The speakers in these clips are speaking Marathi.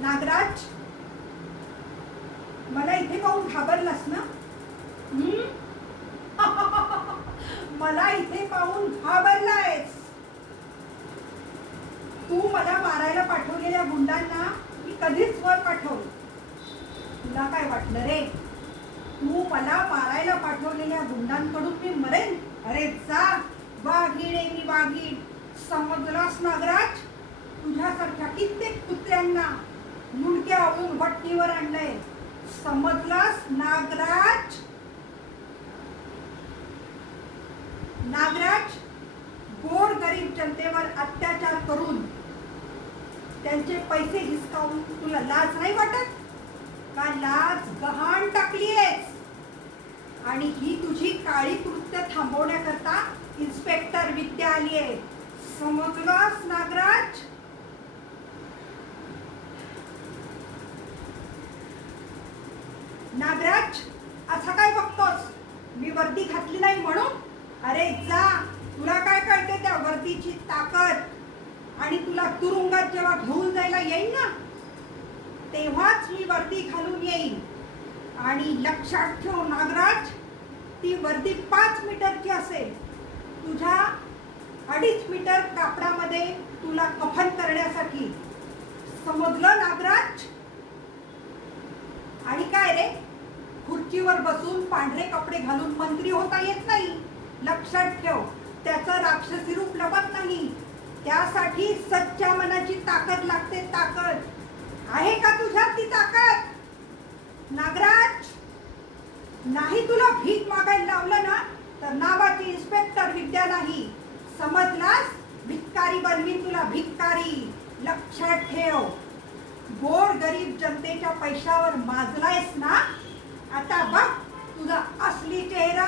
नागराज, मला इथे पाहून घाबरलास ना? मला इथे पाहून घाबरलायस? तू मला मारायला पाठवलेल्या गुंडांना मी कधीच वर पाठवलं. तुला काय वाटलं रे? तू मला मारायला पाठवलेल्या गुंडांकडून मी मरेन? अरे जा, वाघीण आहे मी, वाघीण. समजलास नागराज? तुझ्यासारख्या कित्येक कुत्र्यांना मुंडक्या आवळून वटणीवर आणलंय. समजलास नागराज? नागराज, गोर गरीब जनतेवर अत्याचार करून त्यांचे पैसे हिसकावून तुला लाज नाही वाटत का? लाज गहाण टाकलीयेस. आणि ही तुझी काळी कृत्य थांबवण्याकरता इन्स्पेक्टर विद्या आली आहे. समजलास नागराज? नागराज, असा काय बघतोस? मी वर्दी घातली नाही म्हणून? अरे जा, तुला काय कळते त्या वर्दीची ताकद? आणि तुला तुरुंगात जेव्हा घेऊन जायला येईन ना, तेव्हाच मी वर्दी घालून येईन. आणि लक्षात ठेव नागराज, ती वर्दी 5 मीटरची असेल. तुझ्या 2.5 मीटर कापडामध्ये तुला कफन करण्यासाठी. समजलं नागराज? आणि काय रे, खुर्चीवर बसून पांढरे कपडे घालून मंत्री होता येत नाही. लक्षात ठेव, त्याचं राक्षसी रूप लपत नाही. त्यासाठी सच्च्या मनाची ताकद लागते. ताकद आहे का तुझ्यात ती ताकद? नागराज, नाही तुला भीक मागायला लावलं ना, तर नावाची इन्स्पेक्टर विद्या नाही. समजलास? भिक्कारी बनवीन तुला, भिक्कारी. लक्षात ठेव, गोर गरीब जनतेच्या पैशावर माजलायस ना, आता बघ तुझा असली चेहरा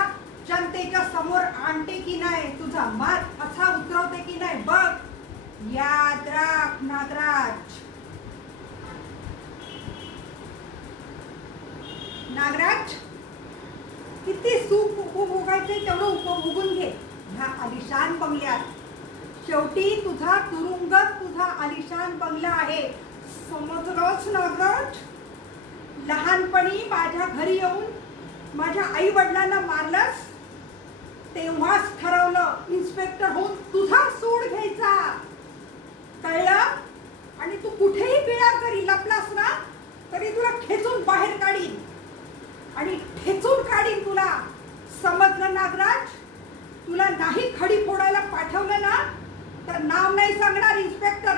जनतेच्या समोर आणते की नाही, तुझा मात असा उतरवते की नाही बघ. याद राख नागराज. नागराज, किती सुख उपभोगायचे तेवढं उपभोगून घे ह्या आलिशान बंगल्यात. शेवटी तुझा तुरुंग तुझा आलिशान बंगला आहे. समजलंच नागराज? लहानपणी माझ्या घरी येऊन माझ्या आई वडिलांना मारलंस, तेव्हाच ठरवलं इन्स्पेक्टर होऊन तुझा सूड घ्यायचा. कळलं? आणि तू कुठेही बिळा जरी लपलास ना, तरी तुला खेचून बाहेर काढीन आणि ठेचून काढीन तुला. समजलं नागराज? तुला नाही खडी फोडायला पाठवलं ना, तर नाव नाही सांगणार इन्स्पेक्टर